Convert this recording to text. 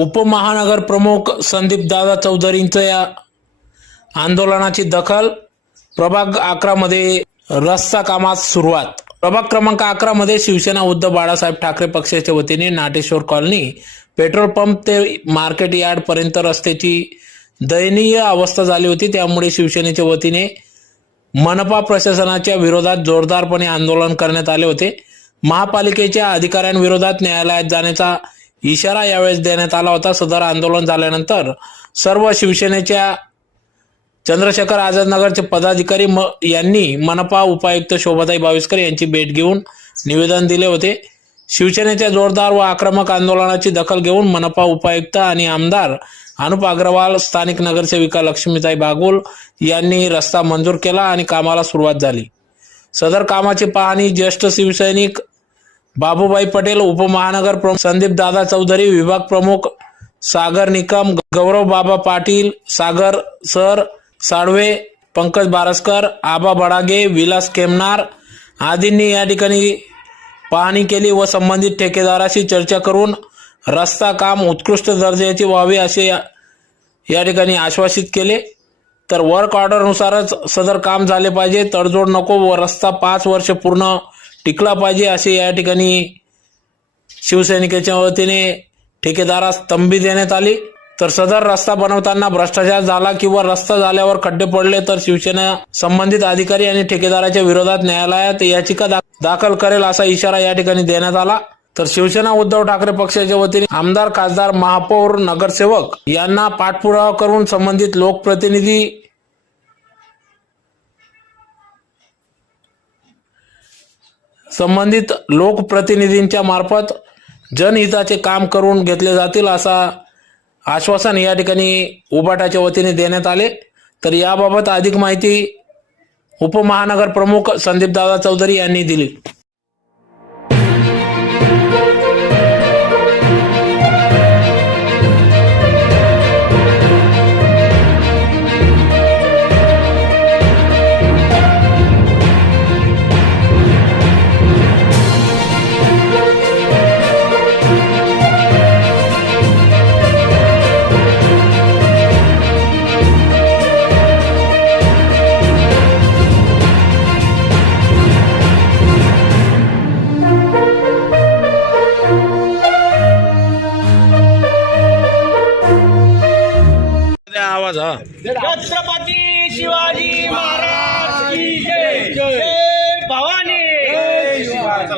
उपमहानगर प्रमुख संदीप दादा चौधरींच्या या आंदोलनाची दखल। प्रभाग 11 मध्ये रस्ता कामास सुरुवात। प्रभाग क्रमांक 11 मध्ये शिवसेना उद्धव बाळासाहेब ठाकरे पक्षाच्या वतीने नाटेश्वर कॉलनी पेट्रोल पंप ते मार्केट यार्ड पर्यंत रस्त्याची दयनीय अवस्था झाली होती। त्यामुळे शिवसेनेच्या वतीने मनपा प्रशासनाच्या विरोधात जोरदारपणे आंदोलन करण्यात आले होते। महापालिकेच्या अधिकाऱ्यांविरोधात न्यायालयात जाण्याचा इशारा यावेळेस देण्यात आला होता। सदर आंदोलन झाल्यानंतर सर्व शिवसेनेच्या चंद्रशेखर आझाद नगरचे पदाधिकारी यांनी मनपा उपायुक्त शोभाताई बाविस्कर यांची भेट घेऊन निवेदन दिले होते। शिवसेनेच्या जोरदार व आक्रमक आंदोलनाची दखल घेऊन मनपा उपायुक्त आणि आमदार अनुप अग्रवाल, स्थानिक नगरसेविका लक्ष्मीताई बागुल यांनी रस्ता मंजूर केला आणि कामाला सुरुवात झाली। सदर कामाची पाहणी ज्येष्ठ शिवसैनिक बाबूभाई पटेल, उपमहानगर प्रमुख संदीप दादा चौधरी, विभाग प्रमुख सागर निकम, गौरव बाबा पाटील, सागर सर साळवे, पंकज बारसकर, आबा बडागे, विलास केमनार आदींनी या ठिकाणी पाहणी केली व संबंधित ठेकेदाराशी चर्चा करून रस्ता काम उत्कृष्ट दर्जाचे व्हावे असे या ठिकाणी आश्वासित केले। तर वर्क ऑर्डरनुसारच सदर काम झाले पाहिजे, तडजोड नको व रस्ता 5 वर्ष पूर्ण टिकला पाहिजे असे या ठिकाणी शिवसैनिकांच्या वतीने ठेकेदारास तंबी देण्यात आली। तर सदर रस्ता बनवताना भ्रष्टाचार झाला किंवा रस्ता झाल्यावर खड्डे पडले तर शिवसेना संबंधित अधिकारी आणि ठेकेदाराच्या विरोधात न्यायालयात याचिका दाखल करेल असा इशारा या ठिकाणी देण्यात आला। तर शिवसेना उद्धव ठाकरे पक्षाच्या वतीने आमदार, खासदार, महापौर, नगरसेवक यांना पाठपुरावा करून संबंधित लोकप्रतिनिधींच्या मार्फत जनहिताचे काम करून घेतले जातील असा आश्वासन या ठिकाणी उभाटाच्या वतीने देण्यात आले। तर याबाबत अधिक माहिती उपमहानगर प्रमुख संदीप दादा चौधरी यांनी दिली। आवाज हा छत्रपती शिवाजी महाराज की जय, जय भवानी, जय शिवाजी महाराज